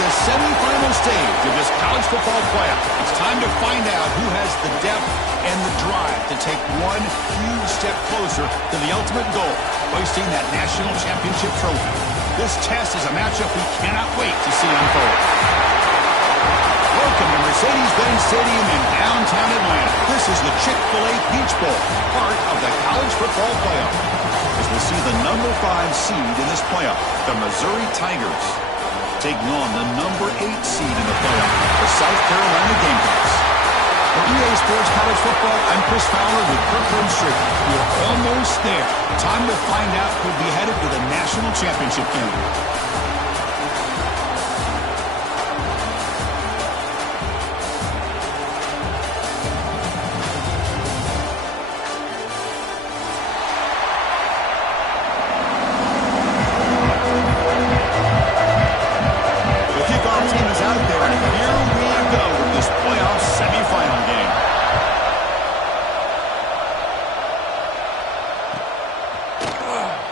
the semifinal stage of this college football playoff. It's time to find out who has the depth and the drive to take one huge step closer to the ultimate goal, hoisting that national championship trophy. This test is a matchup we cannot wait to see unfold. Welcome to Mercedes-Benz Stadium in downtown Atlanta. This is the Chick-fil-A Peach Bowl, part of the college football playoff. As we'll see the number 5 seed in this playoff, the Missouri Tigers, taking on the number 8 seed in the playoff, the South Carolina Gamecocks. For EA Sports College Football, I'm Chris Fowler with Kirk Herbstreit. We're almost there. Time to find out who'll be headed to the national championship game.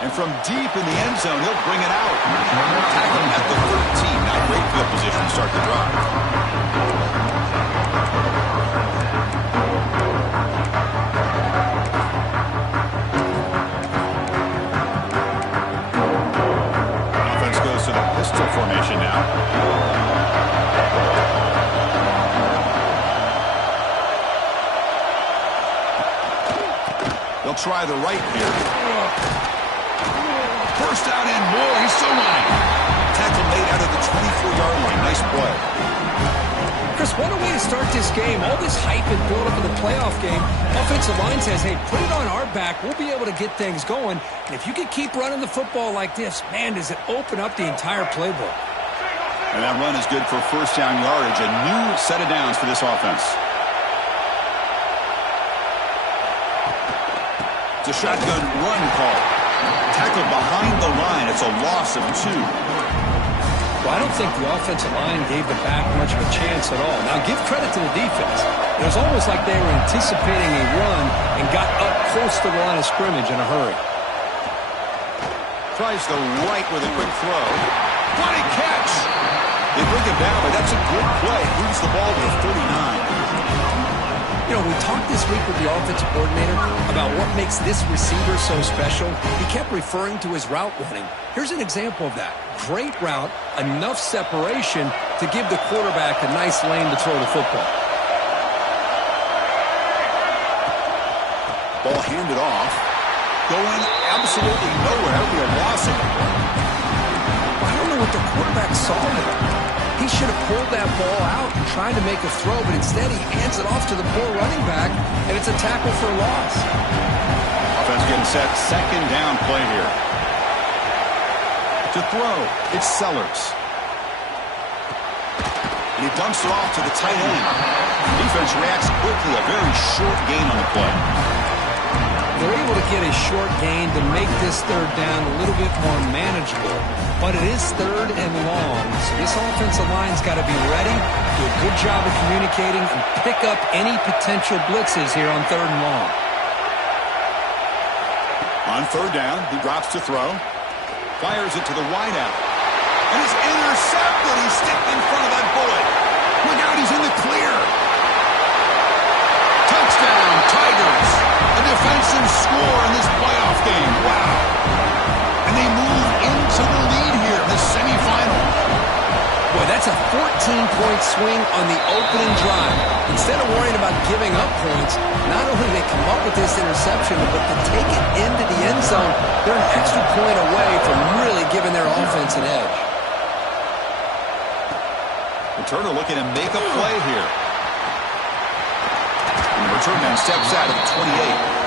From deep in the end zone, he'll bring it out. Tackle at the 13. Not great field position to start the drive. Offense goes to the pistol formation now. They'll try the right here. First down and more. He's still running. Tackle made out of the 24-yard line. Nice play. Chris, what a way to start this game. All this hype and build up in the playoff game. Offensive line says, hey, put it on our back. We'll be able to get things going. And if you can keep running the football like this, man, does it open up the entire playbook. And that run is good for first down yardage. A new set of downs for this offense. It's a shotgun run call. Tackle behind the line. It's a loss of 2. Well, I don't think the offensive line gave the back much of a chance at all. Now, give credit to the defense. It was almost like they were anticipating a run and got up close to the line of scrimmage in a hurry. Tries the right with a quick throw. What a catch! They bring it down, but that's a good play. Moves the ball to the 39. You know, we talked this week with the offensive coordinator about what makes this receiver so special. He kept referring to his route running. Here's an example of that. Great route, enough separation to give the quarterback a nice lane to throw the football. Ball handed off. Going absolutely nowhere. We are loss of the ball. I don't know what the quarterback saw there. He should have pulled that ball out and tried to make a throw, but instead he hands it off to the poor running back, and it's a tackle for a loss. Offense getting set. Second down play here. To throw, it's Sellers. And he dumps it off to the tight end. Defense reacts quickly. A very short gain on the play. They're able to get a short gain to make this third down a little bit more manageable. But it is third and long, so this offensive line's got to be ready, do a good job of communicating, and pick up any potential blitzes here on third and long. On third down, he drops to throw. Fires it to the wideout. And it's intercepted. He's stepped in front of that bullet. Look out, he's in the clear. Touchdown, Tigers. A defensive score in this playoff game. Wow. And they move into the lead here in the semifinal. Boy, that's a 14-point swing on the opening drive. Instead of worrying about giving up points, not only do they come up with this interception, but to take it into the end zone, they're an extra point away from really giving their offense an edge. Returner looking to make a play here. And the return man steps out of the 28.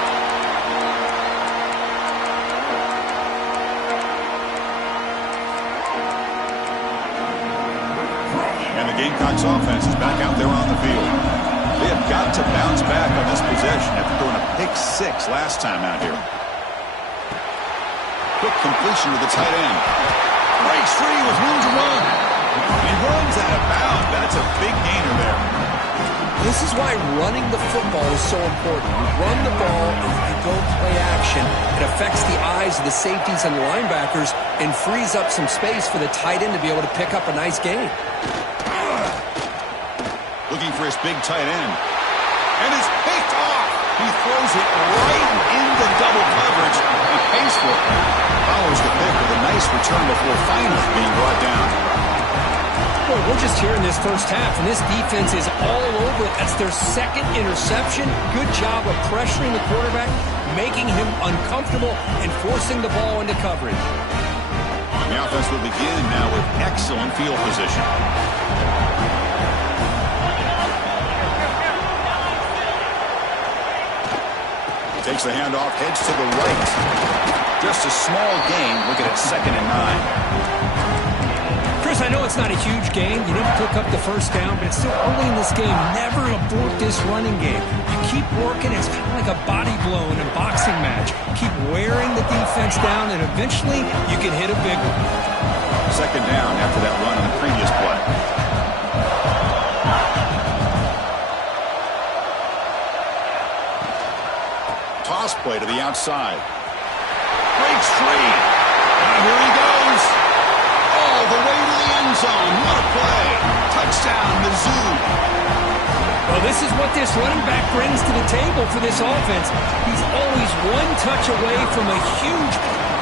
The Gamecocks offense is back out there on the field. They have got to bounce back on this possession after throwing a pick 6 last time out here. Quick completion to the tight end. Breaks free with room to run. He runs out of bounds. That's a big gainer there. This is why running the football is so important. You run the ball and you go play action. It affects the eyes of the safeties and the linebackers and frees up some space for the tight end to be able to pick up a nice gain. Looking for his big tight end. And it's picked off. He throws it right into double coverage and pays for it. Follows the pick with a nice return before finally being brought down. Boy, we're just here in this first half, and this defense is all over it. That's their second interception. Good job of pressuring the quarterback, making him uncomfortable, and forcing the ball into coverage. The offense will begin now with excellent field position. Takes the handoff, heads to the right. Just a small gain. Looking at 2nd and 9. Chris, I know it's not a huge gain. You didn't pick up the first down, but it's still early in this game. Never abort this running game. You keep working. It's kind of like a body blow in a boxing match. Keep wearing the defense down, and eventually you can hit a big one. 2nd down after that run on the previous play. Toss play to the outside. Breaks free. And here he goes. All the way to the end zone. What a play. Touchdown, Mizzou. Well, this is what this running back brings to the table for this offense. He's always one touch away from a huge...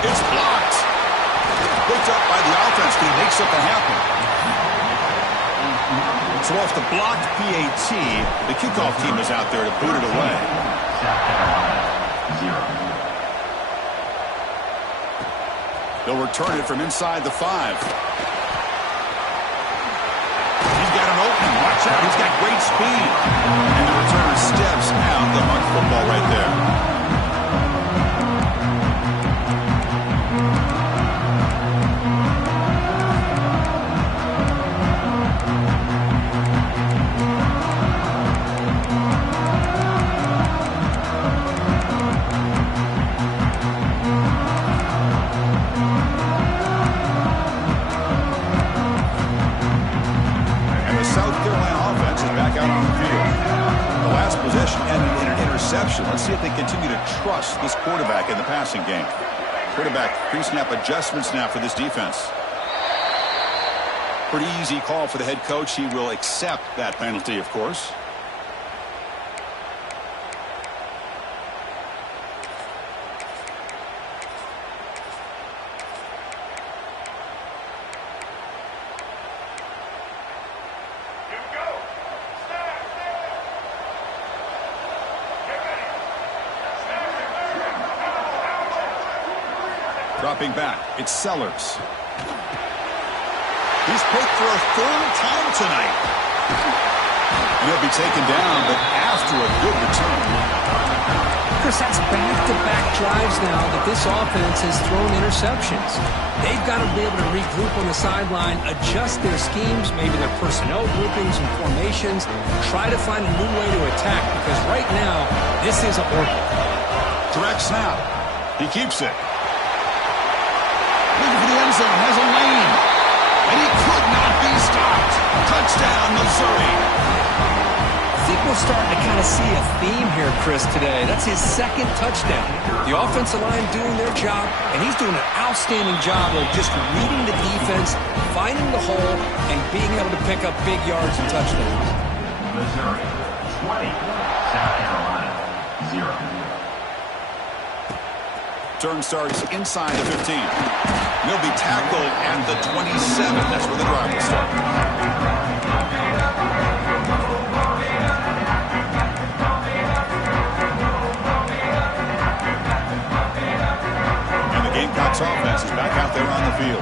It's blocked. Picked up by the offense, but he makes something happen. So off the blocked PAT, the kickoff team is out there to boot it away. They'll return it from inside the 5. He's got an opening. Watch out. He's got great speed. And the returner steps out. The Hunt football right there. Let's see if they continue to trust this quarterback in the passing game. Quarterback pre-snap adjustments now for this defense. Pretty easy call for the head coach. He will accept that penalty, of course. Dropping back, it's Sellers. He's picked for a 3rd time tonight. He'll be taken down, but after a good return. Chris, that's back-to-back drives now that this offense has thrown interceptions. They've got to be able to regroup on the sideline, adjust their schemes, maybe their personnel groupings and formations, try to find a new way to attack, because right now, this isn't working. Direct snap. He keeps it. Looking for the end zone, has a lane. And he could not be stopped. Touchdown, Missouri. I think we're starting to kind of see a theme here, Chris, today. That's his 2nd touchdown. The offensive line doing their job, and he's doing an outstanding job of just reading the defense, finding the hole, and being able to pick up big yards and touchdowns. Missouri, 20. South Carolina, 0. Turn starts inside the 15. He'll be tackled at the 27. That's where the drive will start. And the Gamecocks offense is back out there on the field.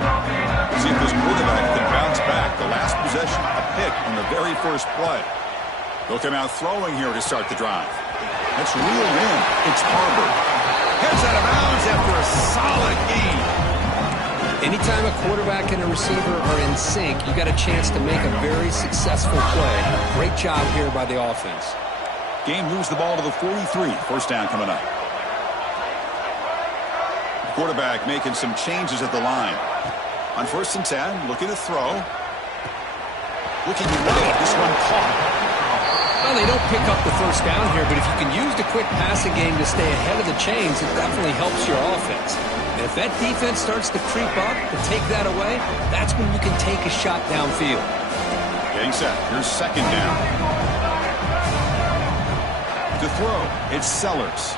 See if this quarterback can bounce back. The last possession, a pick on the very first play. They'll come out throwing here to start the drive. That's reeled in. It's Harvard. Heads out of bounds after a solid gain. Anytime a quarterback and a receiver are in sync, you got a chance to make a very successful play. Great job here by the offense. Game moves the ball to the 43. First down coming up. The quarterback making some changes at the line. On 1st and 10, looking to throw. Looking right. This one caught. Well, they don't pick up the first down here, but if you can use the quick passing game to stay ahead of the chains, it definitely helps your offense. And if that defense starts to creep up and take that away, that's when you can take a shot downfield. Getting set. Here's second down. To throw, it's Sellers.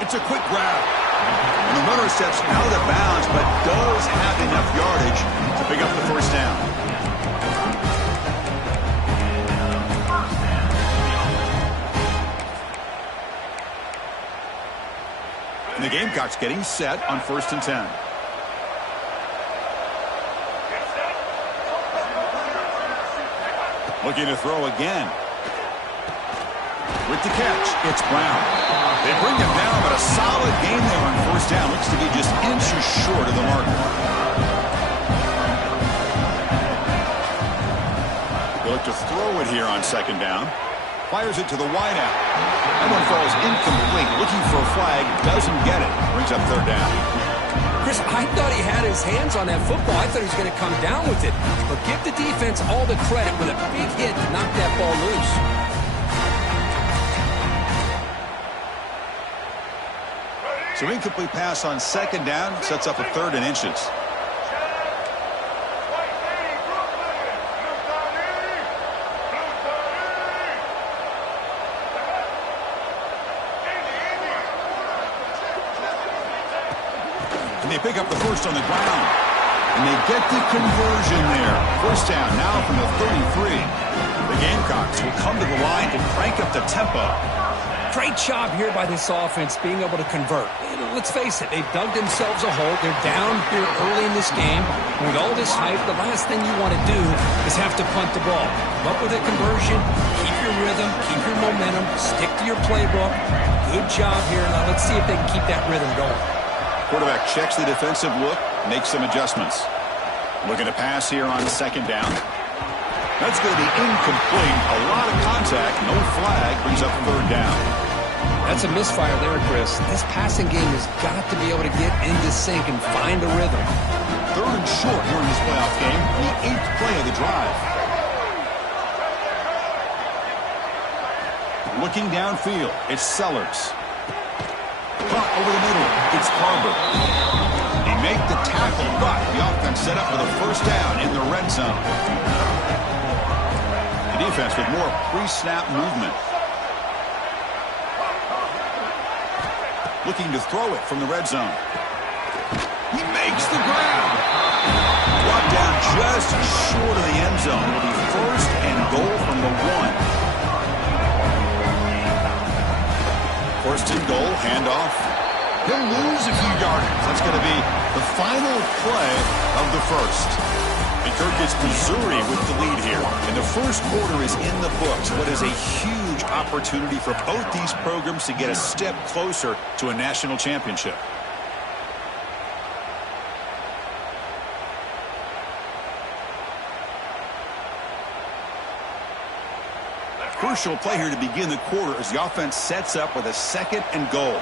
It's a quick grab. And the runner steps out of bounds, but does have enough yardage to pick up the first down. And the Gamecocks getting set on 1st and 10. Looking to throw again. With the catch, it's Brown. They bring him down, but a solid game there on 1st down. Looks to be just inches short of the mark. They look to throw it here on 2nd down. Fires it to the wideout. That one falls incomplete. Looking for a flag. Doesn't get it. Brings up 3rd down. Chris, I thought he had his hands on that football. I thought he was going to come down with it. But give the defense all the credit with a big hit to knock that ball loose. So incomplete pass on 2nd down. Sets up a 3rd and inches. And they pick up the first on the ground. And they get the conversion there. 1st down now from the 33. The Gamecocks will come to the line to crank up the tempo. Great job here by this offense being able to convert. Let's face it, they've dug themselves a hole. They're down here early in this game. With all this hype, the last thing you want to do is have to punt the ball. Come up with a conversion, keep your rhythm, keep your momentum, stick to your playbook. Good job here. Now let's see if they can keep that rhythm going. Quarterback checks the defensive look, makes some adjustments. Looking to pass here on 2nd down. That's going to be incomplete. A lot of contact, no flag, brings up 3rd down. That's a misfire there, Chris. This passing game has got to be able to get into sync and find a rhythm. 3rd and short here in this playoff game, the 8th play of the drive. Looking downfield, it's Sellers. Caught over the middle, it's Carver. They make the tackle, but the offense set up for the 1st down in the red zone. The defense with more pre-snap movement. Looking to throw it from the red zone. He makes the grab. Brought down just short of the end zone. It'll be 1st and goal from the 1. 1st and goal, handoff. He'll lose a few yardage. That's going to be the final play of the 1st. And Kirk gets Missouri with the lead here. And the 1st quarter is in the books. What is a huge opportunity for both these programs to get a step closer to a national championship. Crucial play here to begin the quarter as the offense sets up with a 2nd and goal.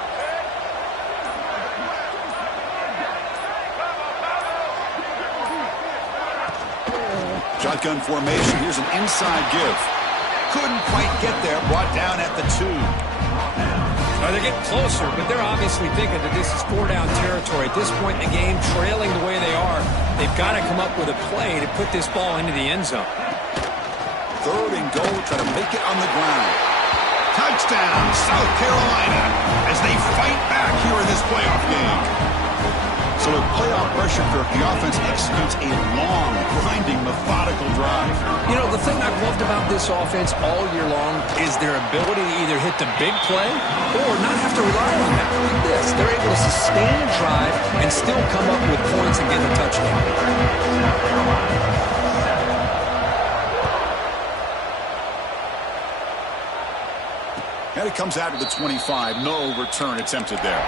Shotgun formation. Here's an inside give. Couldn't quite get there. Brought down at the 2. Now they're getting closer, but they're obviously thinking that this is 4-down territory. At this point in the game, trailing the way they are, they've got to come up with a play to put this ball into the end zone. 3rd and goal, try to make it on the ground. Touchdown, South Carolina, as they fight back here in this playoff game. So with playoff pressure, Kirk, the offense executes a long, grinding, methodical drive. You know, the thing I've loved about this offense all year long is their ability to either hit the big play or not have to rely on that. Look at this. They're able to sustain a drive and still come up with points and get a touchdown. And it comes out to the 25. No return attempted there.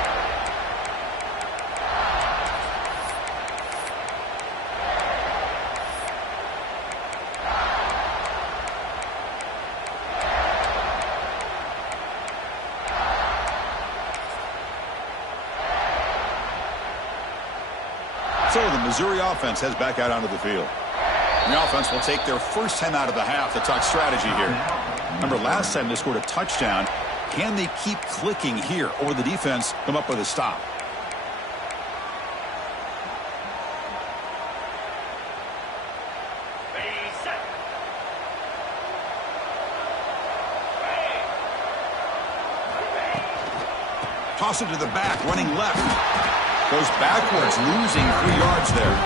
So the Missouri offense heads back out onto the field. The offense will take their first time out of the half to talk strategy here. Remember, last time they scored a touchdown. Can they keep clicking here, or the defense come up with a stop? Toss it to the back, running left. Goes backwards, losing 3 yards there.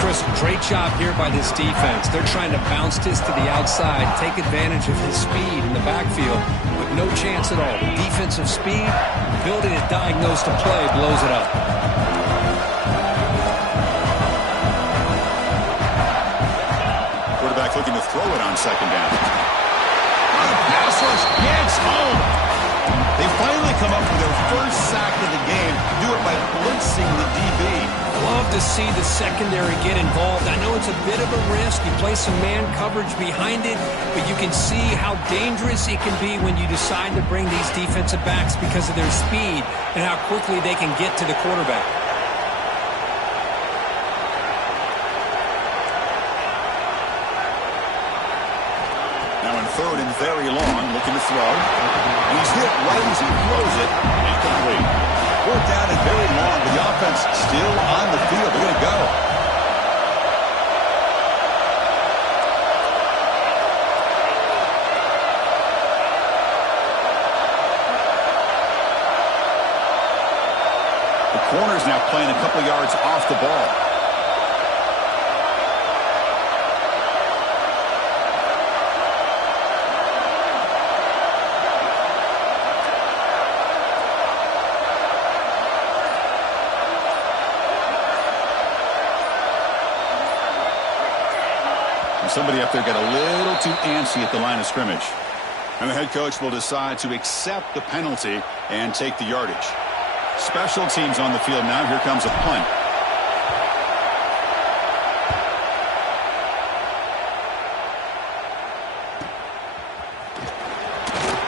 Chris, great job here by this defense. They're trying to bounce this to the outside, take advantage of his speed in the backfield, but no chance at all. The defensive speed, ability to diagnose the play, blows it up. Quarterback looking to throw it on second down. The pass rush gets home. They finally come up with their first sack of the game. Do it by blitzing the DB. Love to see the secondary get involved. I know it's a bit of a risk. You play some man coverage behind it, but you can see how dangerous it can be when you decide to bring these defensive backs because of their speed and how quickly they can get to the quarterback. Now in third and very long, looking to throw. He's hit right as he throws it. Incomplete. Fourth down and very long, but the offense still on the field. They're going to go. The corner's now playing a couple yards off the ball. Somebody up there got a little too antsy at the line of scrimmage. And the head coach will decide to accept the penalty and take the yardage. Special teams on the field now. Here comes a punt.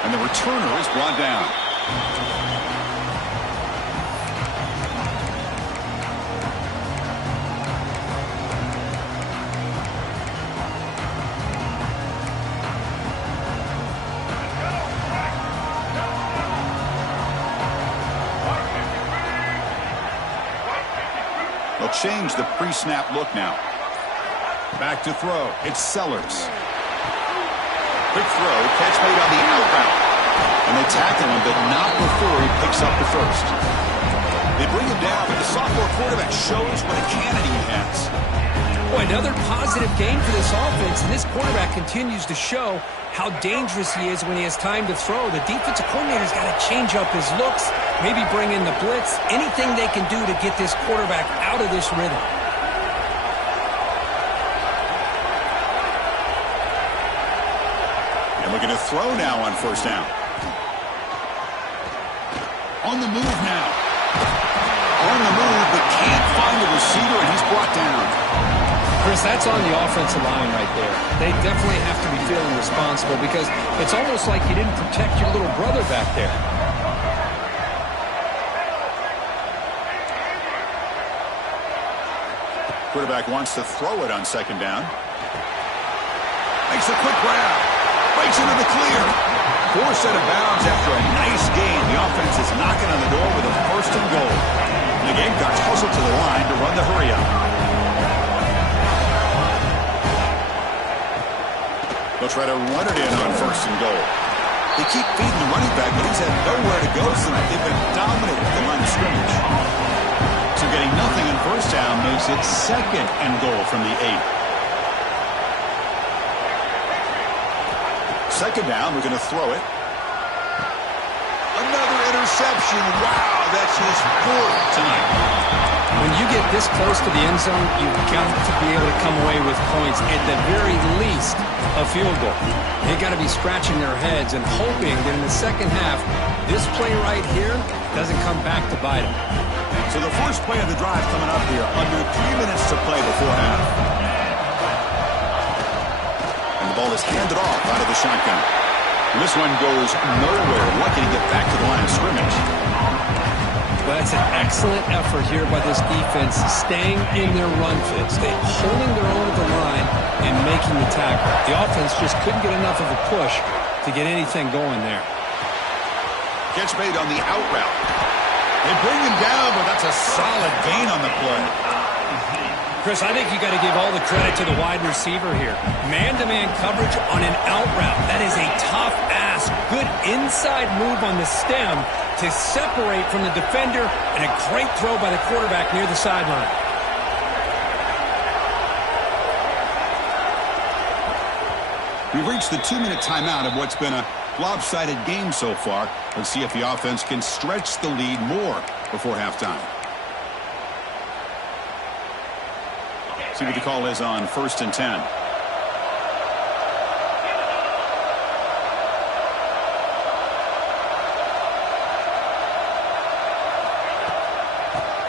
And the returner is brought down. They'll change the pre-snap look now. Back to throw. It's Sellers. Quick throw. Catch made on the out route. And they tackle him, but not before he picks up the first. They bring him down, but the sophomore quarterback shows what a cannon he has. Boy, another positive game for this offense, and this quarterback continues to show how dangerous he is when he has time to throw. The defensive coordinator's got to change up his looks, maybe bring in the blitz, anything they can do to get this quarterback out of this rhythm. And looking to throw now on first down. On the move now. On the move, but can't find the receiver, and he's brought down. Chris, that's on the offensive line right there. They definitely have to be feeling responsible because it's almost like you didn't protect your little brother back there. Quarterback wants to throw it on second down. Makes a quick grab. Breaks into the clear. Forced out of bounds after a nice gain. The offense is knocking on the door with a first and goal. The Gamecocks hustle to the line to run the hurry up. They'll try to run it in on first and goal. They keep feeding the running back, but he's had nowhere to go tonight. They've been dominant at the line of scrimmage. So getting nothing in first down makes it second and goal from the 8. Second down, we're going to throw it. Another interception. Wow, that's his 4th tonight. When you get this close to the end zone, you've got to be able to come away with points, at the very least a field goal. They've got to be scratching their heads and hoping that in the second half, this play right here doesn't come back to bite them. So the first play of the drive coming up here, under 3 minutes to play before half. And the ball is handed off out of the shotgun. And this one goes nowhere, lucky to get back to the line of scrimmage. Well, that's an excellent effort here by this defense, staying in their run fit, holding their own at the line and making the tackle. The offense just couldn't get enough of a push to get anything going there. Catch made on the out route. They bring him down, but that's a solid gain on the play. Chris, I think you got to give all the credit to the wide receiver here. Man-to-man coverage on an out route. That is a tough ask. Good inside move on the stem to separate from the defender, and a great throw by the quarterback near the sideline. We've reached the 2-minute timeout of what's been a lopsided game so far. Let's see if the offense can stretch the lead more before halftime. See what the call is on 1st and 10.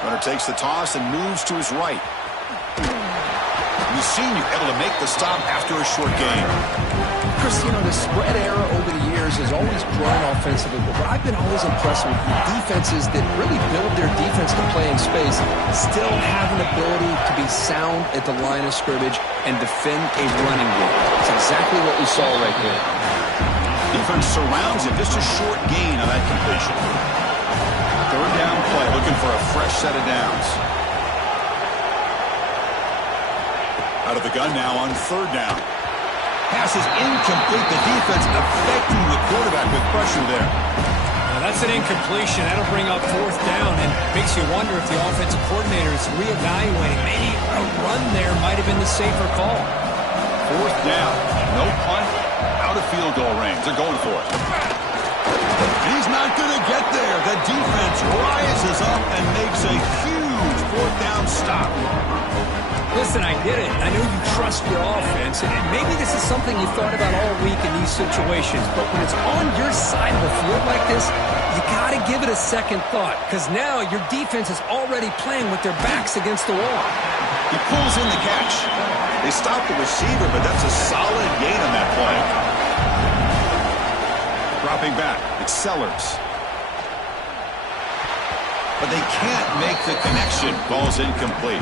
Runner takes the toss and moves to his right. The senior able to make the stop after a short gain. Chris, the spread era over the years has always grown offensively, but I've been always impressed with defenses that really build their defense to play in space, still have an ability to be sound at the line of scrimmage and defend a running game. It's exactly what we saw right there. Defense surrounds him, just a short gain on that completion. 3rd down play, looking for a fresh set of downs. Out of the gun now on 3rd down. Pass is incomplete. The defense affecting the quarterback with pressure there. Now that's an incompletion. That'll bring up 4th down and makes you wonder if the offensive coordinator is reevaluating. Maybe a run there might have been the safer call. 4th down. No punt. Out of field goal range. They're going for it. He's not going to get there. The defense rises up and makes a huge 4th down stop. Listen, I get it. I know you trust your offense, and maybe this is something you thought about all week in these situations, but when it's on your side of the field like this, you got to give it a second thought, because now your defense is already playing with their backs against the wall. He pulls in the catch. They stop the receiver, but that's a solid gain on that play. Dropping back, it's Sellers. But they can't make the connection. Ball's incomplete.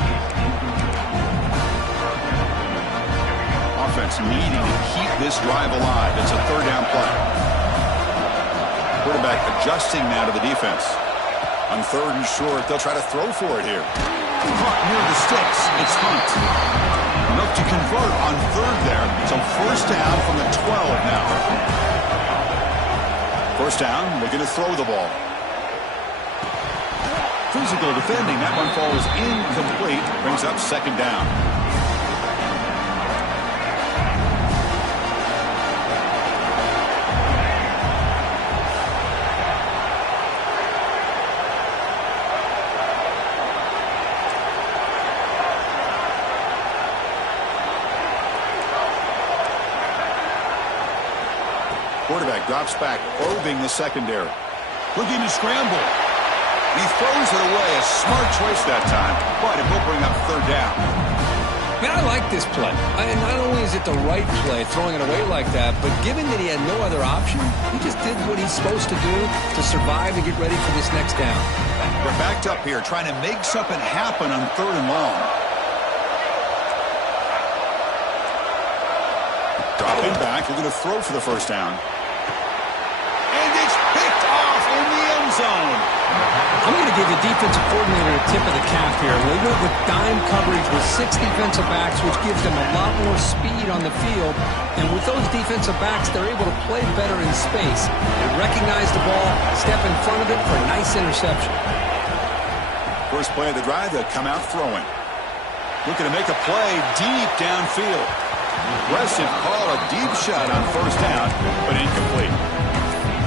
Offense needing to keep this drive alive. It's a 3rd down play. Quarterback adjusting now to the defense. On 3rd and short, they'll try to throw for it here. Caught near the sticks. It's Hunt. Enough to convert on 3rd there. So 1st down from the 12 now. 1st down, looking to throw the ball. Physical defending. That one falls incomplete. Brings up 2nd down. Quarterback drops back, probing the secondary. Looking to scramble. He throws it away. A smart choice that time, but it will bring up 3rd down. Man, I like this play. Not only is it the right play, throwing it away like that, but given that he had no other option, he just did what he's supposed to do to survive and get ready for this next down. They're backed up here, trying to make something happen on 3rd and long. Dropping back, looking to throw for the 1st down. And it's picked off in the end zone. I'm going to give the defensive coordinator a tip of the cap here. They went with dime coverage with 6 defensive backs, which gives them a lot more speed on the field. And with those defensive backs, they're able to play better in space. They recognize the ball, step in front of it for a nice interception. First play of the drive, they'll come out throwing. Looking to make a play deep downfield. Aggressive call, a deep shot on 1st down, but incomplete.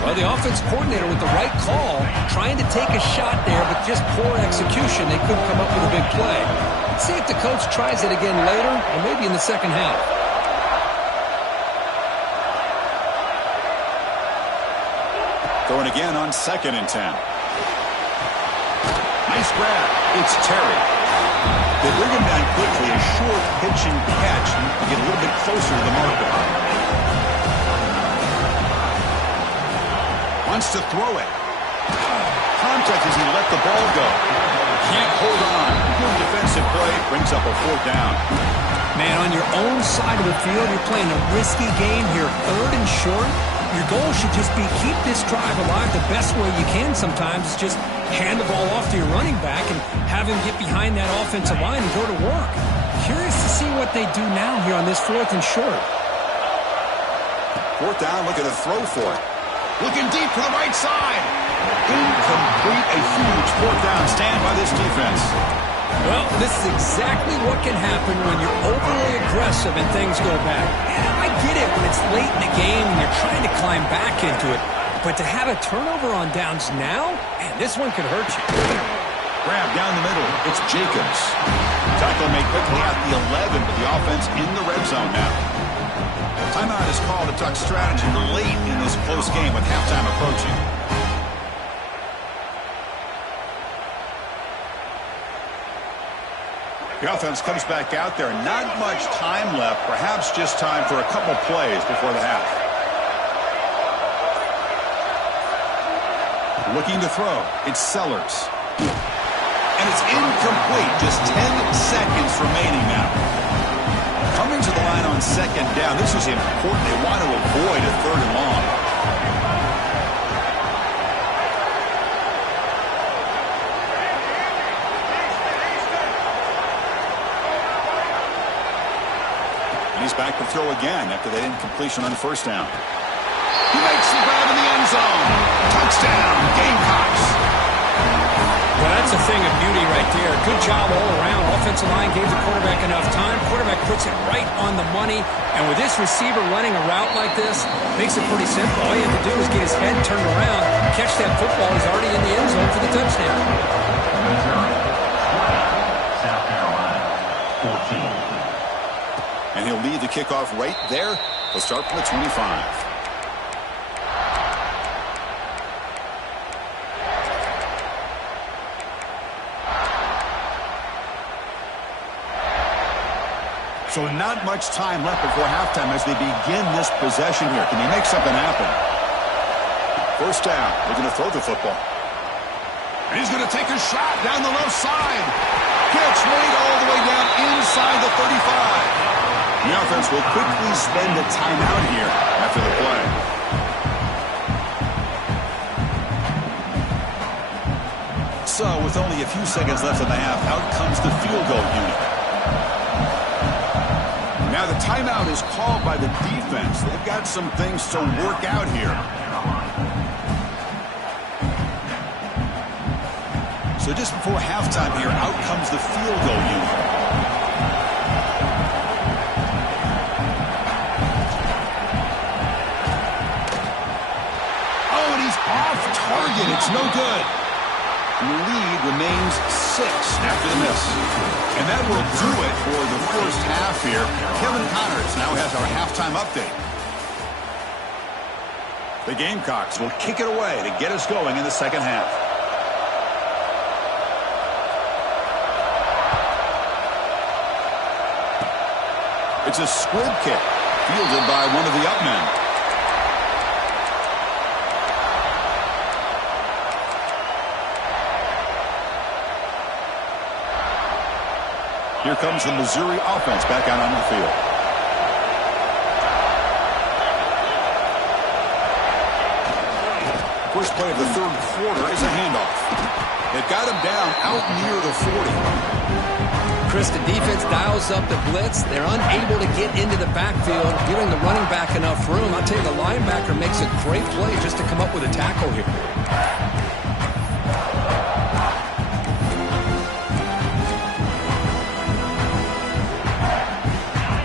Well, the offense coordinator with the right call, trying to take a shot there, but just poor execution. They couldn't come up with a big play. Let's see if the coach tries it again later, or maybe in the second half. Going again on 2nd and 10. Nice grab. It's Terry. They bring him down quickly. A short pitch and catch to get a little bit closer to the marker. Wants to throw it. looks like he let the ball go. Can't hold on. Good defensive play. Brings up a 4th down. Man, on your own side of the field, you're playing a risky game here. 3rd and short. Your goal should just be keep this drive alive the best way you can sometimes. Is just hand the ball off to your running back and have him get behind that offensive line and go to work. Curious to see what they do now here on this 4th and short. 4th down, looking to throw for it. Looking deep for the right side. Incomplete. A huge 4th down stand by this defense. Well, this is exactly what can happen when you're overly aggressive and things go bad. And I get it when it's late in the game and you're trying to climb back into it. But to have a turnover on downs now, man, this one could hurt you. Grab down the middle. It's Jacobs. Tackle made quickly at the 11, but the offense in the red zone now. Timeout is called to talk strategy late in this close game with halftime approaching. The offense comes back out there. Not much time left. Perhaps just time for a couple plays before the half. Looking to throw. It's Sellers. And it's incomplete. Just 10 seconds remaining now. Coming to the line on 2nd down. This is important. They want to avoid a 3rd and long. He's back to throw again after that incompletion on 1st down. He makes the grab in the end zone. Touchdown, Gamecocks. Well, that's a thing of beauty right there. Good job all around. Offensive line gave the quarterback enough time. Quarterback puts it right on the money. And with this receiver running a route like this, makes it pretty simple. All you have to do is get his head turned around, catch that football. He's already in the end zone for the touchdown. Missouri 20, South Carolina 14. And he'll lead the kickoff right there. He'll start from the 25. So not much time left before halftime as they begin this possession here. Can he make something happen? 1st down. They're going to throw the football. And he's going to take a shot down the left side. Catch made all the way down inside the 35. The offense will quickly spend a timeout here after the play. So with only a few seconds left in the half, out comes the field goal unit. Now the timeout is called by the defense. They've got some things to work out here. So just before halftime here, out comes the field goal unit. Oh, and he's off target. It's no good. And the lead remains 6 after the miss. And that will do it for the first half here. Kevin Connors now has our halftime update. The Gamecocks will kick it away to get us going in the second half. It's a squib kick, fielded by one of the up men. Here comes the Missouri offense back out on the field. First play of the 3rd quarter is a handoff. They've got him down out near the 40. Chris, the defense dials up the blitz. They're unable to get into the backfield, giving the running back enough room. I'll tell you, the linebacker makes a great play just to come up with a tackle here.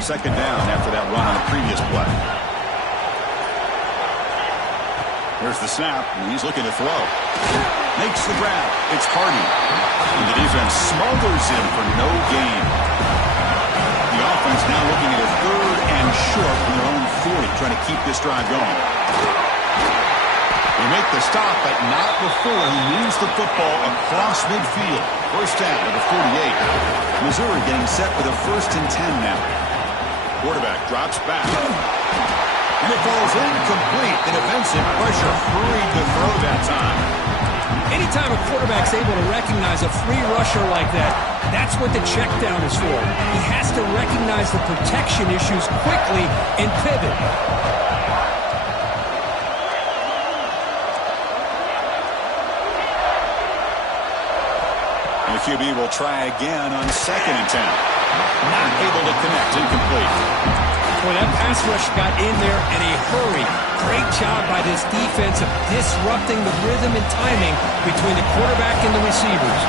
2nd down after that run on the previous play. Here's the snap, and he's looking to throw. Makes the grab. It's Hardy. And the defense smothers him for no gain. The offense now looking at a 3rd and short from their own 40, trying to keep this drive going. They make the stop, but not before he moves the football across midfield. 1st down at the 48. Missouri getting set with a 1st and 10 now. Quarterback drops back. And it falls incomplete. The defensive pressure hurried to throw that time. Anytime a quarterback's able to recognize a free rusher like that, that's what the check down is for. He has to recognize the protection issues quickly and pivot. And the QB will try again on 2nd and 10. Not able to connect, incomplete. Boy, that pass rush got in there in a hurry. Great job by this defense of disrupting the rhythm and timing between the quarterback and the receivers.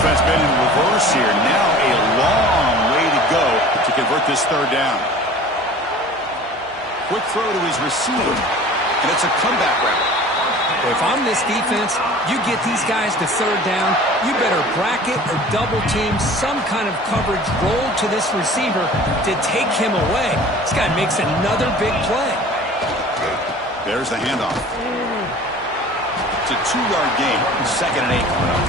Offense been in reverse here. Now a long way to go to convert this 3rd down. Quick throw to his receiver, and it's a comeback route. If I'm this defense, you get these guys to 3rd down, you better bracket or double team some kind of coverage roll to this receiver to take him away. This guy makes another big play. There's the handoff. It's a 2-yard gain. 2nd and 8 coming up.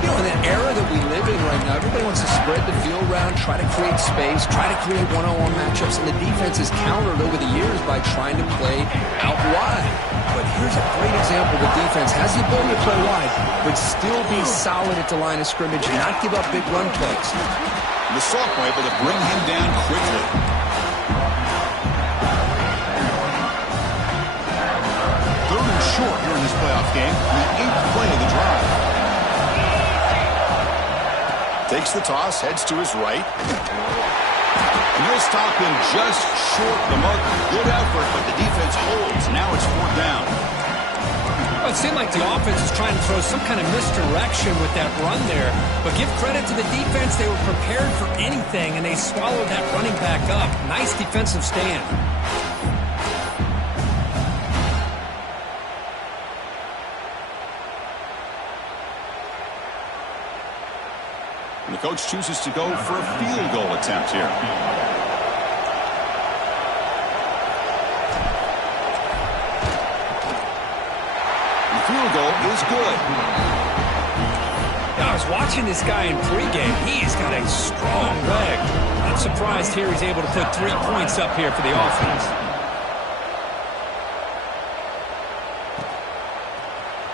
You know, in the era that we live in right now, everybody wants to spread the field around, try to create space, try to create one-on-one matchups, and the defense is countered over the years by trying to play out wide. But here's a great example. The defense has the ability to play wide, but still be solid at the line of scrimmage and not give up big run plays. And the sophomore able to bring him down quickly. 3rd and short here in this playoff game. The 8th play of the drive. Takes the toss, heads to his right. And he'll stop him just short of the mark. Good effort, but the defense holds. Now it's 4th down. Well, it seemed like the offense was trying to throw some kind of misdirection with that run there. But give credit to the defense. They were prepared for anything, and they swallowed that running back up. Nice defensive stand. And the coach chooses to go for a field goal attempt here. The field goal is good. I was watching this guy in pregame. He's got a strong leg. Not surprised here he's able to put 3 points up here for the offense.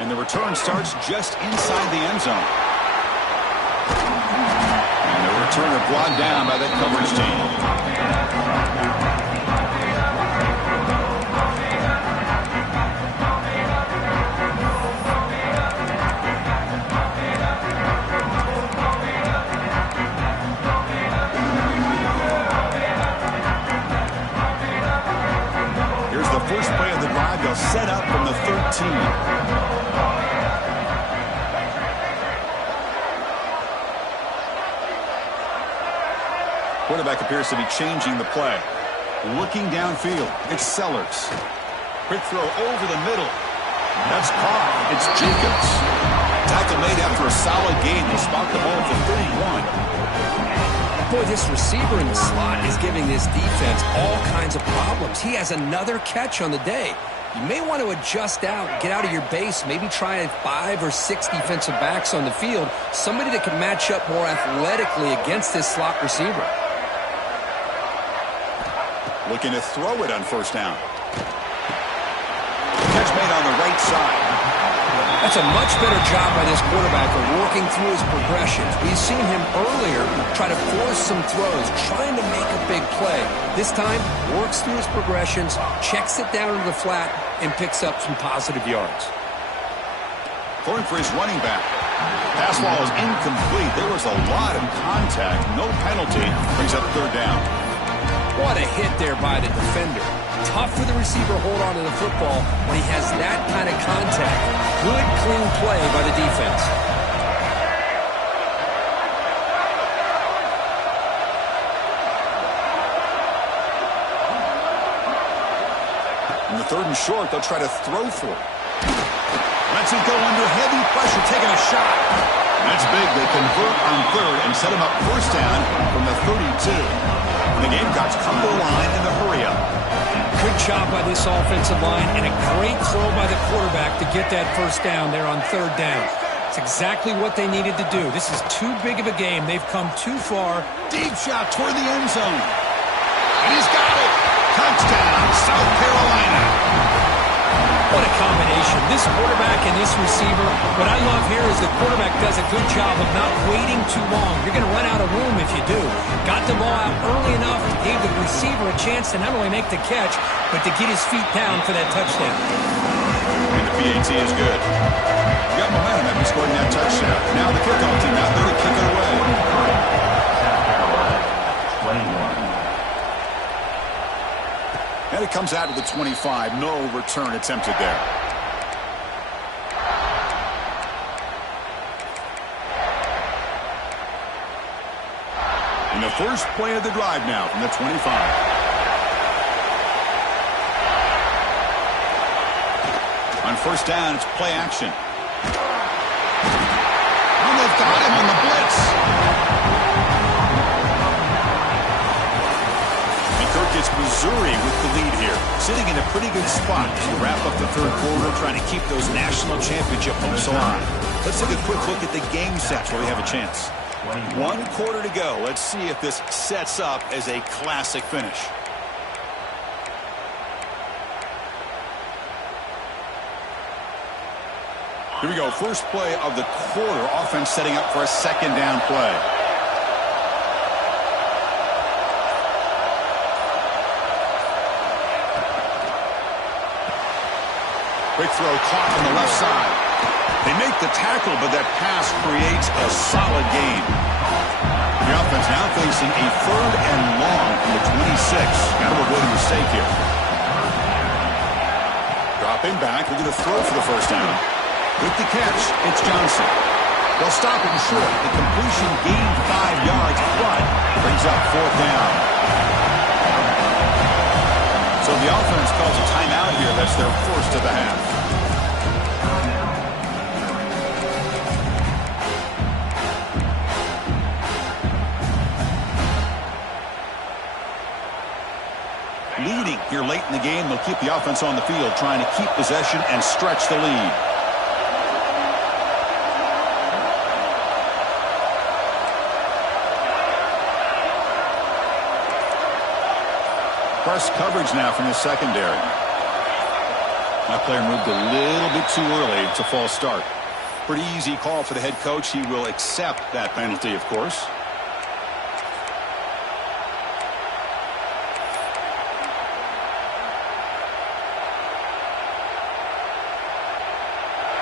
And the return starts just inside the end zone. And the returner brought down by that coverage team. Here's the first play of the drive. They'll set up from the 13. Quarterback appears to be changing the play. Looking downfield. It's Sellers. Quick throw over the middle. That's caught. It's Jacobs. Tackle made after a solid gain. They spot the ball for 31. Boy, this receiver in the slot is giving this defense all kinds of problems. He has another catch on the day. You may want to adjust out, get out of your base, maybe try 5 or 6 defensive backs on the field, somebody that can match up more athletically against this slot receiver. Looking to throw it on 1st down. Catch made on the right side. That's a much better job by this quarterback of working through his progressions. We've seen him earlier try to force some throws, trying to make a big play. This time, works through his progressions, checks it down to the flat, and picks up some positive yards. Going for his running back. Pass ball is incomplete. There was a lot of contact. No penalty. Brings up 3rd down. What a hit there by the defender. Tough for the receiver to hold on to the football when he has that kind of contact. Good, clean play by the defense. In the 3rd and short, they'll try to throw for it. Lets it go under heavy pressure, taking a shot. That's big. They convert on 3rd and set him up 1st down from the 32. And the Gamecocks come to the line in the hurry-up. Good job by this offensive line and a great throw by the quarterback to get that 1st down there on 3rd down. It's exactly what they needed to do. This is too big of a game. They've come too far. Deep shot toward the end zone. And he's got it. Touchdown, South Carolina. What a combination. This quarterback and this receiver, what I love here is the quarterback does a good job of not waiting too long. You're going to run out of room if you do. Got the ball out early enough, gave the receiver a chance to not only make the catch, but to get his feet down for that touchdown. And the PAT is good. You got momentum after scoring that touchdown. Now the kickoff team out there to kick it away. South Carolina, 21. And it comes out to the 25. No return attempted there. And the first play of the drive now from the 25. On first down, it's play action. And they've got him on the blitz. And Kirk gets Missouri with the lead here, sitting in a pretty good spot to wrap up the third quarter, trying to keep those national championship hopes alive. Let's take a quick look at the game sets where we have a chance. 1 quarter to go. Let's see if this sets up as a classic finish. Here we go. First play of the quarter. Offense setting up for a second down play. Quick throw caught on the left side. They make the tackle, but that pass creates a solid gain. The offense now facing a third and long from the 26. Got to avoid a mistake here. Dropping back, looking to throw for the first down. With the catch, it's Johnson. They'll stop him short. The completion gained 5 yards, but brings up fourth down. So the offense calls a timeout here. That's their first of the half. Leading here late in the game, they'll keep the offense on the field, trying to keep possession and stretch the lead. Press coverage now from the secondary. That player moved a little bit too early. It's a false start. Pretty easy call for the head coach. He will accept that penalty, of course.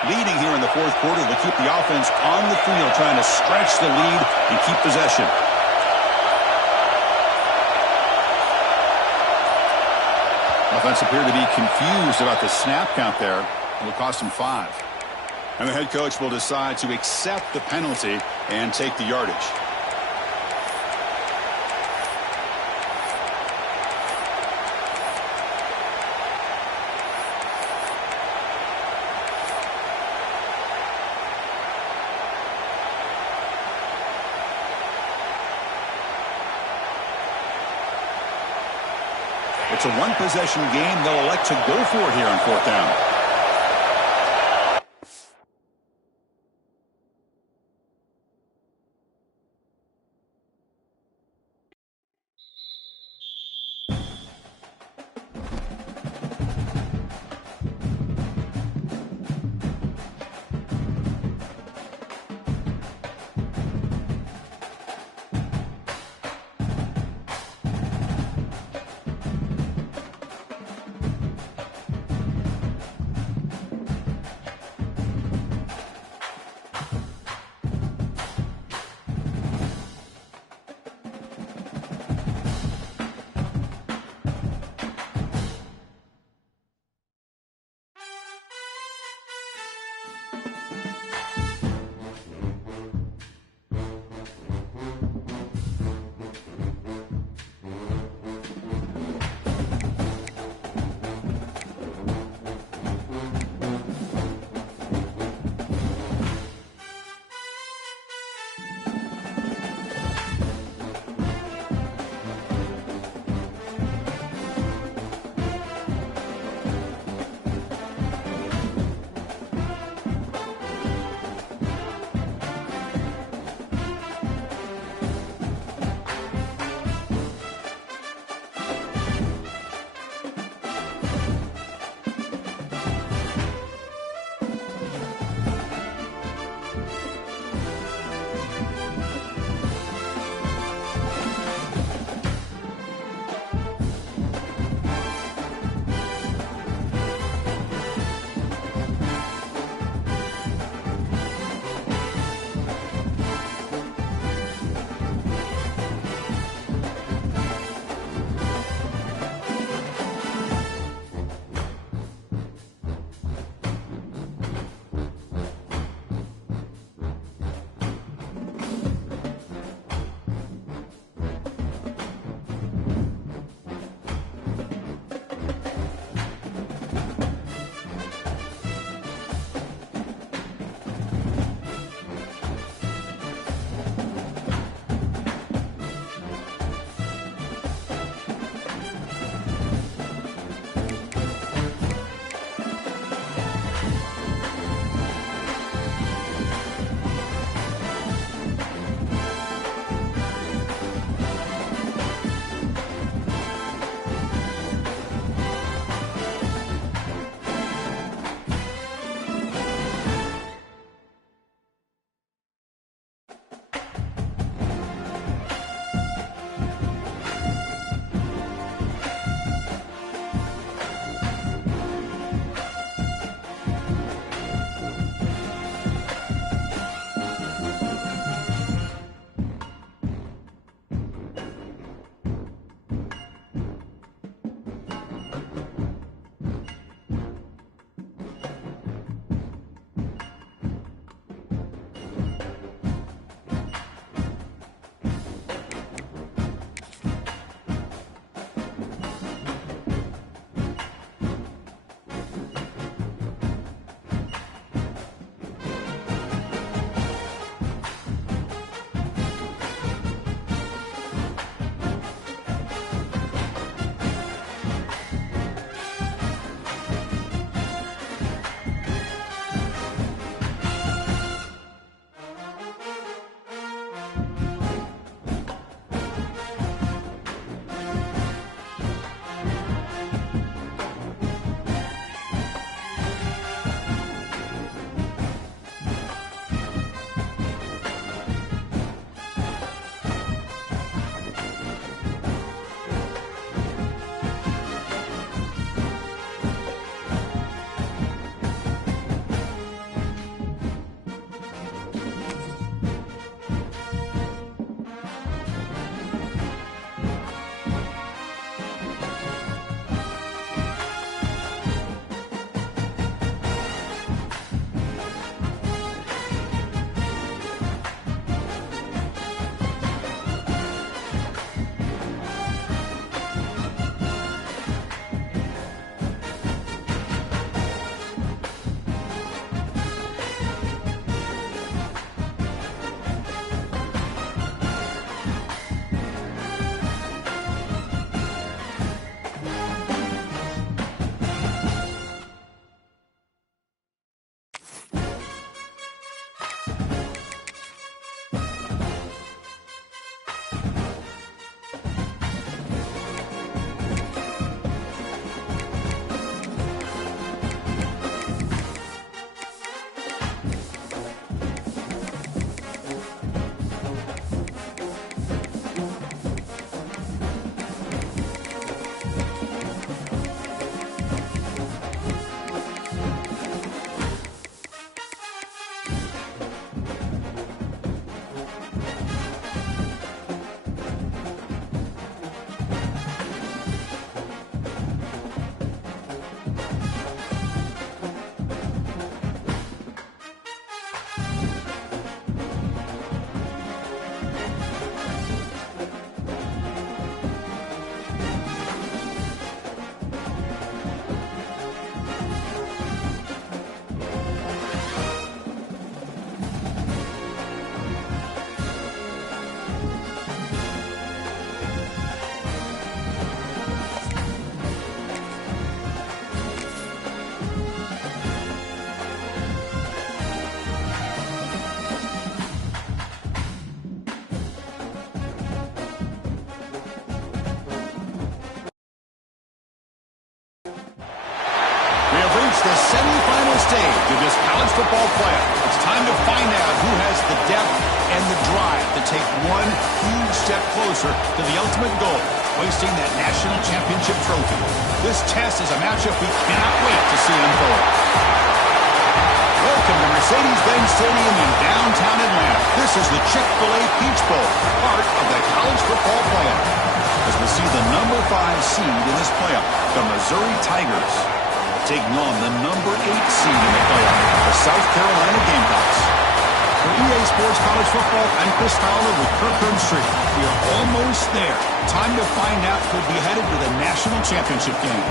Leading here in the fourth quarter, they'll keep the offense on the field, trying to stretch the lead and keep possession. Offense appeared to be confused about the snap count there. It will cost him 5. And the head coach will decide to accept the penalty and take the yardage. It's a one-possession game. They'll elect to go for it here on fourth down. the semifinal stage of this college football playoff. It's time to find out who has the depth and the drive to take one huge step closer to the ultimate goal, hoisting that national championship trophy. This test is a matchup we cannot wait to see unfold. Welcome to Mercedes-Benz Stadium in downtown Atlanta. This is the Chick-fil-A Peach Bowl, part of the college football playoff. As we see the number 5 seed in this playoff, the Missouri Tigers, taking on the number 8 seed in the playoff, the South Carolina Gamecocks. For EA Sports College Football, I'm Chris Fowler with Kirk Herbstreit. We are almost there. Time to find out who'll be headed to the national championship game.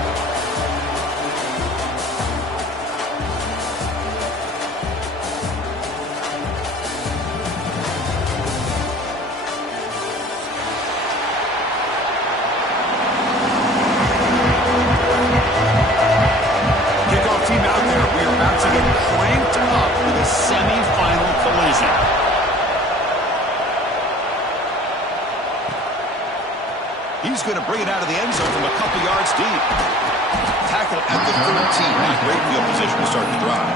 He's going to bring it out of the end zone from a couple yards deep. Tackle at the 13. Not great field position to start the drive.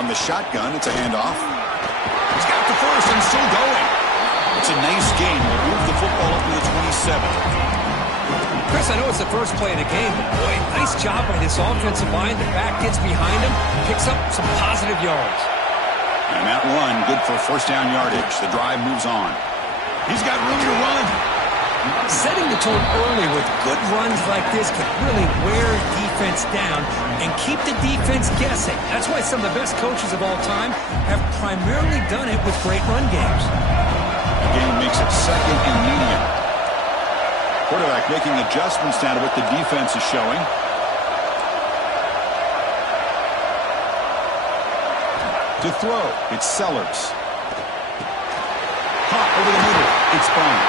On the shotgun, it's a handoff. He's got the first and still going. It's a nice game. We'll move the football up to the 27. Chris, I know it's the first play of the game, but boy, nice job by this offensive line. The back gets behind him, picks up some positive yards. And that run, good for first down yardage. The drive moves on. He's got room to run. Setting the tone early with good runs like this can really wear defense down and keep the defense guessing. That's why some of the best coaches of all time have primarily done it with great run games. Again, makes it second and medium. Quarterback making adjustments now to what the defense is showing. To throw, it's Sellers. Hot over the middle, it's Bond.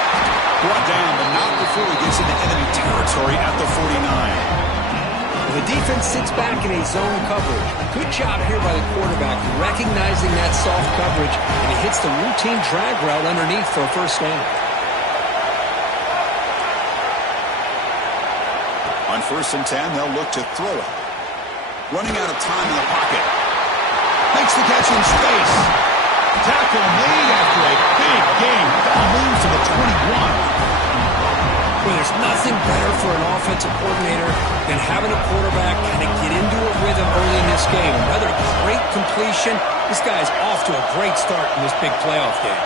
Brought down, but not before he gets into enemy territory at the 49. The defense sits back in a zone coverage. Good job here by the quarterback, recognizing that soft coverage, and he hits the routine drag route underneath for a first down. On 1st and 10, they'll look to throw it. Running out of time in the pocket. Makes the catch in space. Tackle made after a big game. Ball moves to the 21. Well, there's nothing better for an offensive coordinator than having a quarterback kind of get into a rhythm early in this game. Another great completion. This guy's off to a great start in this big playoff game.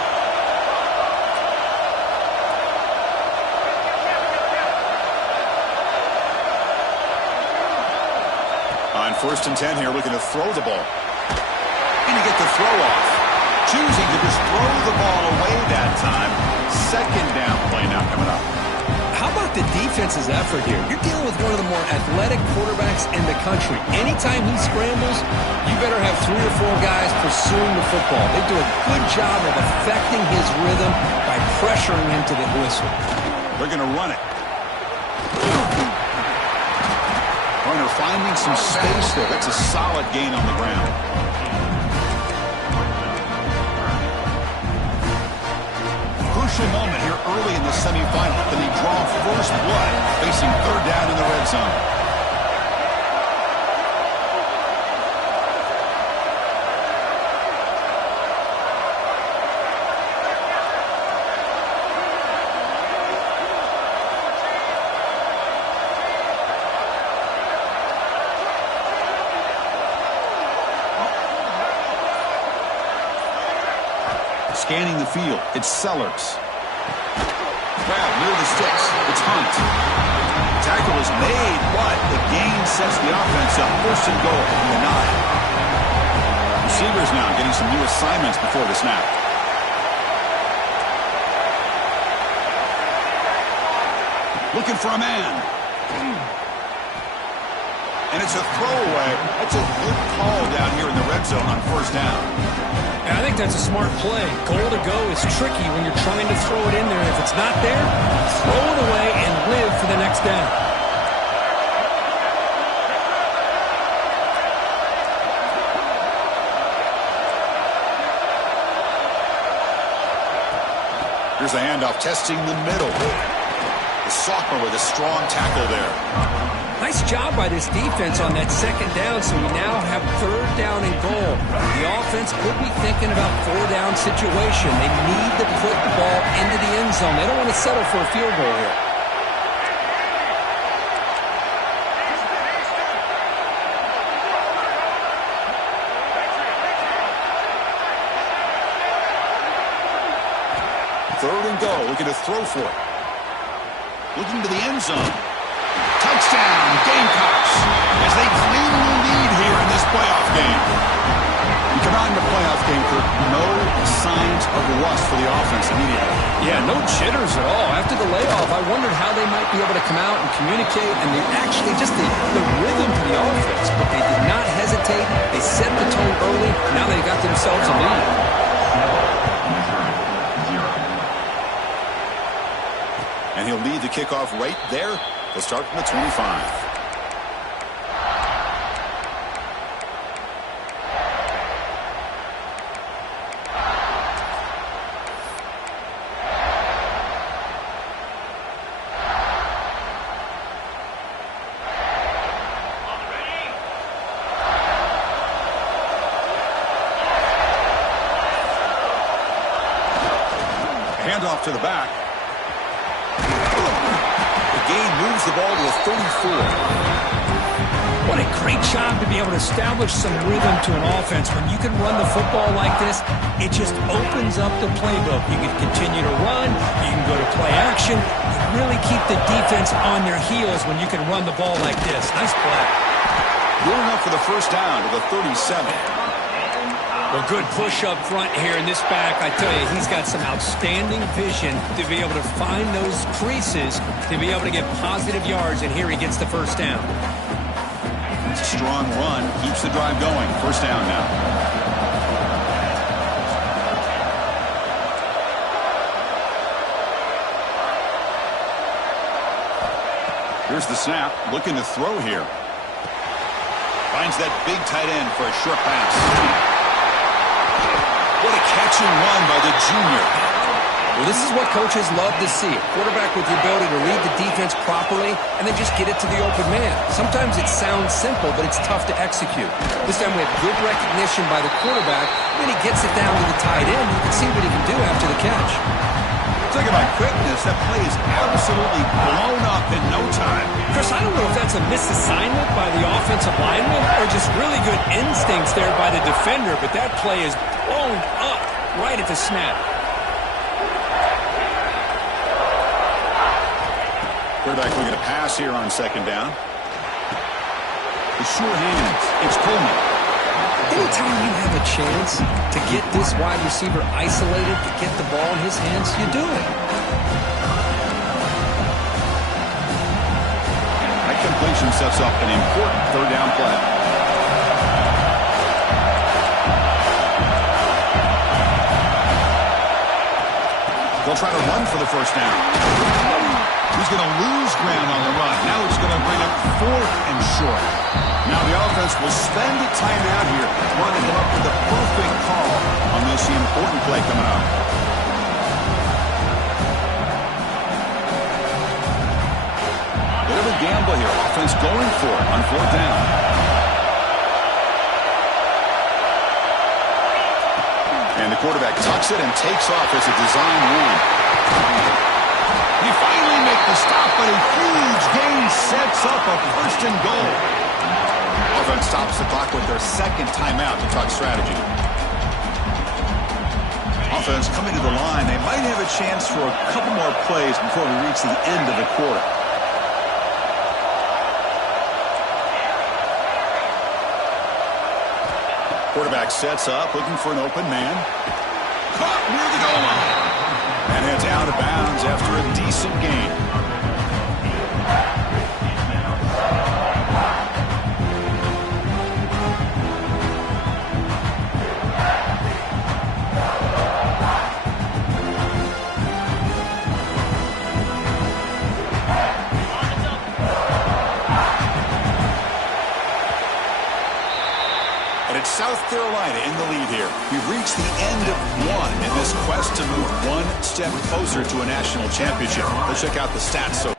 On 1st and 10 here, looking to throw the ball. And to get the throw off. Choosing to just throw the ball away that time. Second down play now coming up. How about the defense's effort here? You're dealing with one of the more athletic quarterbacks in the country. Anytime he scrambles, you better have 3 or 4 guys pursuing the football. They do a good job of affecting his rhythm by pressuring him to the whistle. They're going to run it. Runner finding some space there. That's a solid gain on the ground. Crucial moment here early in the semifinal. Can they draw first blood facing 3rd down in the red zone? Scanning the field, it's Sellers. Grab near the sticks, it's Hunt. Tackle is made, but the gain sets the offense up. 1st and goal from the 9. Receivers now getting some new assignments before the snap. Looking for a man. And it's a throwaway. That's a good call down here in the red zone on 1st down. And I think that's a smart play. Goal to go is tricky when you're trying to throw it in there. If it's not there, throw it away and live for the next down. Here's the handoff, testing the middle. The sophomore with a strong tackle there. Nice job by this defense on that second down, so we now have third down and goal. The offense could be thinking about four-down situation. They need to put the ball into the end zone. They don't want to settle for a field goal here. Third and goal, looking to throw for it. Looking to the end zone. Touchdown, Gamecocks, as they claim the lead here in this playoff game. You come out in the playoff game, Kirk, no signs of rust for the offense immediately. Yeah, no jitters at all. After the layoff, I wondered how they might be able to come out and communicate, and they actually just the rhythm to the offense, but they did not hesitate. They set the tone early. Now they got themselves a lead. And he'll lead the kickoff right there. They'll start from the 25. Handoff to the back. Moves the ball to a 34. What a great job to be able to establish some rhythm to an offense. When you can run the football like this, it just opens up the playbook. You can continue to run. You can go to play action. You really keep the defense on their heels when you can run the ball like this. Nice play. Good enough for the first down to the 37. Well, good push up front here in this back. I tell you, he's got some outstanding vision to be able to find those creases, to be able to get positive yards, and here he gets the first down. It's a strong run, keeps the drive going. First down now. Here's the snap, looking to throw here. Finds that big tight end for a short pass. What a catch and run by the junior. Well, this is what coaches love to see. A quarterback with the ability to read the defense properly and then just get it to the open man. Sometimes it sounds simple, but it's tough to execute. This time we have good recognition by the quarterback. Then he gets it down to the tight end. You can see what he can do after the catch. Talking about quickness, that play is absolutely blown up in no time. Chris, I don't know if that's a misassignment by the offensive lineman or just really good instincts there by the defender, but that play is blown up right at the snap. Quarterback looking to pass here on second down. The sure hands. It's Coleman. Anytime you have a chance to get this wide receiver isolated, to get the ball in his hands, you do it. That completion sets up an important third down play. They'll try to run for the first down. He's going to lose ground on the run. Now he's going to bring up fourth and short. Now the offense will spend a timeout here, trying to come up with the perfect call on this important play coming up. Bit of a gamble here. Offense going for it on fourth down. And the quarterback tucks it and takes off as a design run. He finally makes the stop, but a huge gain sets up a first and goal. Offense stops the clock with their second timeout to talk strategy. Offense coming to the line. They might have a chance for a couple more plays before we reach the end of the quarter. Quarterback sets up, looking for an open man. Caught near the goal line. And heads out of bounds after a decent gain. Carolina in the lead here. We've reached the end of one in this quest to move one step closer to a national championship. Let's check out the stats so